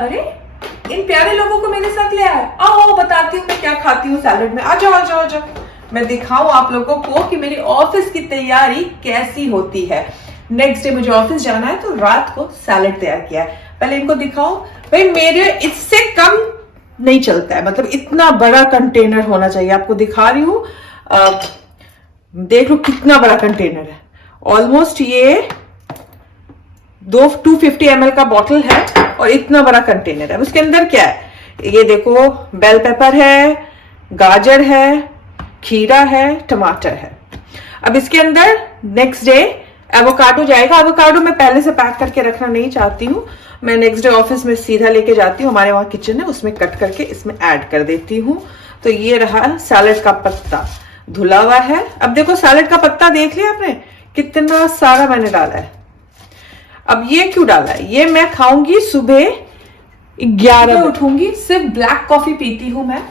अरे इन प्यारे लोगों को मेरे साथ ले आए। आओ बताती हूँ मैं क्या खाती हूँ सैलेड में। आ जाओ आ जाओ आ जाओ, मैं दिखाऊं आप लोगों को कि मेरी ऑफिस की तैयारी कैसी होती है। नेक्स्ट डे मुझे ऑफिस जाना है तो रात को सैलेड तैयार किया है। पहले इनको दिखाओ भाई, मेरे इससे कम नहीं चलता है, मतलब इतना बड़ा कंटेनर होना चाहिए। आपको दिखा रही हूँ, देख लो कितना बड़ा कंटेनर है। ऑलमोस्ट ये 250 ml का बॉटल है और इतना बड़ा कंटेनर है। उसके अंदर क्या है, ये देखो बेल पेपर है, गाजर है, खीरा है, टमाटर है। अब इसके अंदर नेक्स्ट डे एवोकाडो जाएगा। एवोकाडो मैं पहले से पैक करके रखना नहीं चाहती हूँ, मैं नेक्स्ट डे ऑफिस में सीधा लेके जाती हूँ। हमारे वहां किचन है, उसमें कट करके इसमें ऐड कर देती हूँ। तो ये रहा सैलेड का पत्ता, धुला हुआ है। अब देखो सैलेड का पत्ता देख लिया आपने, कितना सारा मैंने डाला है। अब ये क्यों डाला है, ये मैं खाऊंगी सुबह 11 उठूंगी, सिर्फ ब्लैक कॉफी पीती हूँ मैं।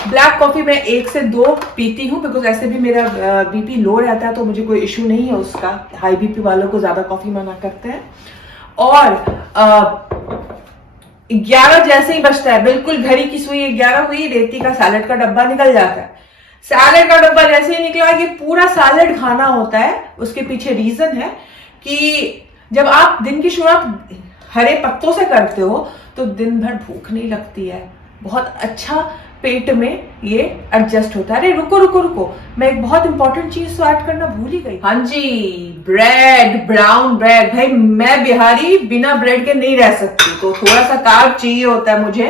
ब्लैक कॉफी मैं 1 से 2 पीती हूँ, बिकॉज ऐसे भी मेरा बीपी लो रहता है तो मुझे कोई इश्यू नहीं है उसका। हाई बीपी वालों को ज्यादा कॉफी मना करते हैं। और 11 जैसे ही बजता है, बिल्कुल घड़ी की सुई 11 हुई, रेती का सैलेड का डब्बा निकल जाता है। सैलेड का डब्बा जैसे ही निकला, ये पूरा सैलेड खाना होता है। उसके पीछे रीजन है कि जब आप दिन की शुरुआत हरे पत्तों से करते हो तो दिन भर भूख नहीं लगती है, बहुत अच्छा पेट में ये एडजस्ट होता है। अरे रुको रुको रुको, मैं एक बहुत इंपॉर्टेंट चीज तो ऐड करना भूल ही गई। हाँ जी, ब्रेड, ब्राउन ब्रेड। भाई मैं बिहारी, बिना ब्रेड के नहीं रह सकती, तो थोड़ा सा कार्ब चाहिए होता है मुझे,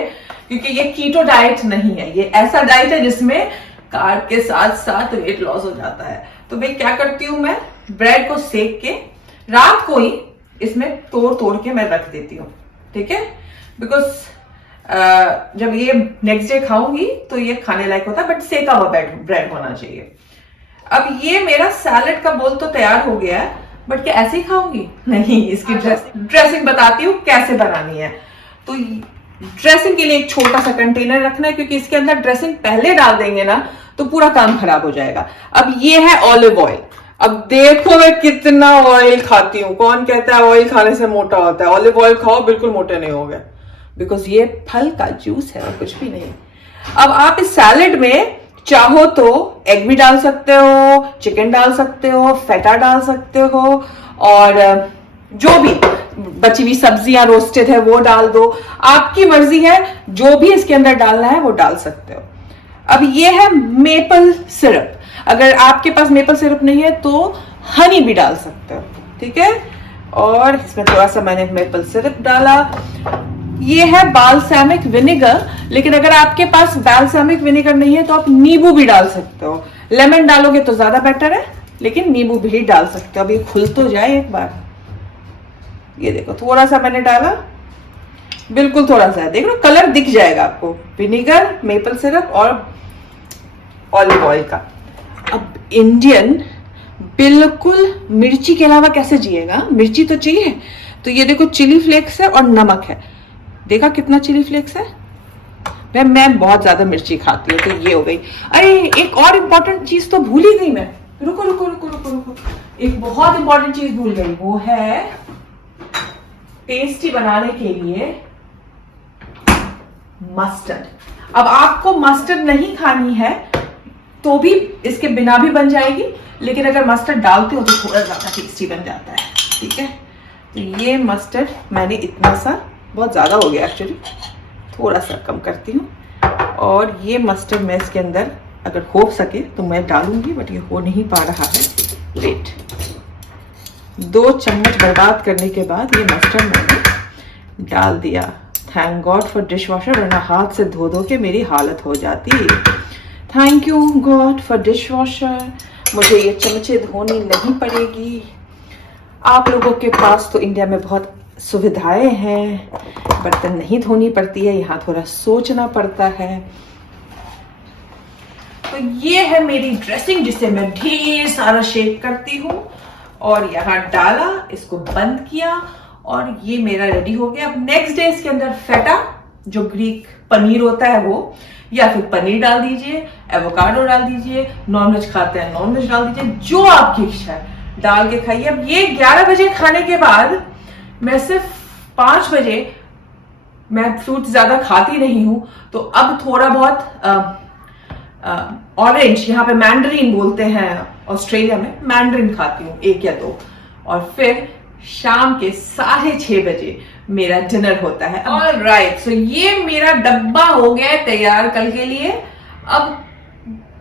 क्योंकि ये कीटो डाइट नहीं है, ये ऐसा डाइट है जिसमें कार्ब के साथ साथ वेट लॉस हो जाता है। तो भाई क्या करती हूँ, मैं ब्रेड को सेक के रात को ही इसमें तोड़ तोड़ के मैं रख देती हूँ, ठीक है। बिकॉज जब ये नेक्स्ट डे खाऊंगी तो ये खाने लायक होता है, बट सेका हुआ ब्रेड होना चाहिए। अब ये मेरा सैलेड का बोल तो तैयार हो गया है, बट क्या ऐसे ही खाऊंगी? नहीं, इसकी ड्रेसिंग बताती हूँ कैसे बनानी है। तो ड्रेसिंग के लिए एक छोटा सा कंटेनर रखना है, क्योंकि इसके अंदर ड्रेसिंग पहले डाल देंगे ना तो पूरा काम खराब हो जाएगा। अब ये है ऑलिव ऑयल। अब देखो मैं कितना ऑयल खाती हूँ। कौन कहता है ऑयल खाने से मोटा होता है? ऑलिव ऑयल खाओ, बिल्कुल मोटे नहीं होगे, बिकॉज ये फल का जूस है और कुछ भी नहीं। अब आप इस सैलेड में चाहो तो एग भी डाल सकते हो, चिकन डाल सकते हो, फेटा डाल सकते हो, और जो भी बची हुई सब्जियां रोस्टेड है वो डाल दो, आपकी मर्जी है। जो भी इसके अंदर डालना है वो डाल सकते हो। अब ये है मेपल सिरप। अगर आपके पास मेपल सिरप नहीं है तो हनी भी डाल सकते हो, ठीक है। और इसमें थोड़ा सा मैंने मेपल सिरप डाला। ये है बाल्सामिक विनेगर, लेकिन अगर आपके पास बाल्सामिक विनेगर नहीं है तो आप नींबू भी डाल सकते हो। लेमन डालोगे तो ज्यादा बेटर है, लेकिन नींबू भी डाल सकते हो। अब ये खुल तो जाए एक बार। ये देखो थोड़ा सा मैंने डाला, बिल्कुल थोड़ा सा, देख लो कलर दिख जाएगा आपको, विनेगर, मेपल सिरप और ऑलिव ऑयल का। अब इंडियन बिल्कुल मिर्ची के अलावा कैसे जिएगा? मिर्ची तो चाहिए। तो ये देखो चिली फ्लेक्स है और नमक है। देखा कितना चिली फ्लेक्स है? मैं बहुत ज्यादा मिर्ची खाती हूँ, तो ये हो गई। अरे एक और इम्पोर्टेंट चीज तो भूल ही गई मैं। रुको रुको रुको रुको रुको, एक बहुत इंपॉर्टेंट चीज भूल गई, वो है टेस्टी बनाने के लिए मस्टर्ड। अब आपको मस्टर्ड नहीं खानी है तो भी इसके बिना भी बन जाएगी, लेकिन अगर मस्टर्ड डालते हो तो थोड़ा ज्यादा टेस्टी बन जाता है, ठीक है। तो ये मस्टर्ड मैंने इतना सा, बहुत ज्यादा हो गया एक्चुअली, थोड़ा सा कम करती हूँ। और ये मस्टर्ड मैं इसके अंदर अगर हो सके तो मैं डालूंगी, बट ये हो नहीं पा रहा है। वेट, 2 चम्मच बर्बाद करने के बाद ये मस्टर्ड मैंने डाल दिया। Thank God for dish washer, वरना हाथ से धो धो के मेरी हालत हो जाती। Thank you God for dish washer, मुझे ये चमचे धोनी नहीं पड़ेगी। आप लोगों के पास तो इंडिया में बहुत सुविधाएं हैं, बर्तन नहीं धोनी पड़ती है, यहाँ थोड़ा सोचना पड़ता है। तो ये है मेरी ड्रेसिंग, जिसे मैं ढेर सारा शेक करती हूँ और यहाँ डाला, इसको बंद किया और ये मेरा रेडी हो गया। अब नेक्स्ट डे इसके अंदर फेटा, जो ग्रीक पनीर होता है वो, या फिर पनीर डाल दीजिए, एवोकाडो डाल दीजिए, नॉनवेज खाते हैं नॉनवेज डाल दीजिए, जो आपकी इच्छा है डाल के खाइए। अब ये 11 बजे खाने के बाद मैं सिर्फ 5 बजे मैं फ्रूट ज्यादा खाती नहीं हूं, तो अब थोड़ा बहुत ऑरेंज, यहाँ पे मैंडरीन बोलते हैं ऑस्ट्रेलिया में, मैंडरीन खाती हूँ 1 या 2, और फिर शाम के 6:30 बजे मेरा डिनर होता है। ऑलराइट, सो ये मेरा डब्बा हो गया है तैयार कल के लिए। अब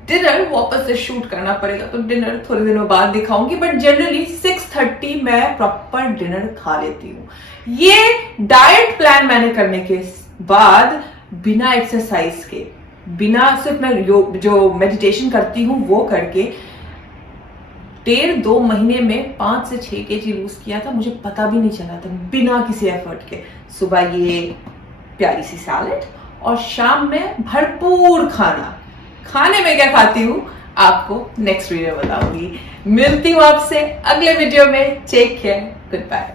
डिनर वापस से शूट करना पड़ेगा, तो डिनर थोड़े दिनों बाद दिखाऊंगी, बट जनरली 6:30 मैं प्रॉपर डिनर खा लेती हूँ। ये डाइट प्लान मैंने करने के बाद बिना एक्सरसाइज के, बिना सिर्फ मैं जो मेडिटेशन करती हूँ वो करके 1.5-2 महीने में 5 से 6 kg लूज किया था, मुझे पता भी नहीं चला था, बिना किसी एफर्ट के। सुबह ये प्यारी सी सैलेड और शाम में भरपूर खाना। खाने में क्या खाती हूँ आपको नेक्स्ट वीडियो बताऊंगी। मिलती हूँ आपसे अगले वीडियो में। Take care, good bye.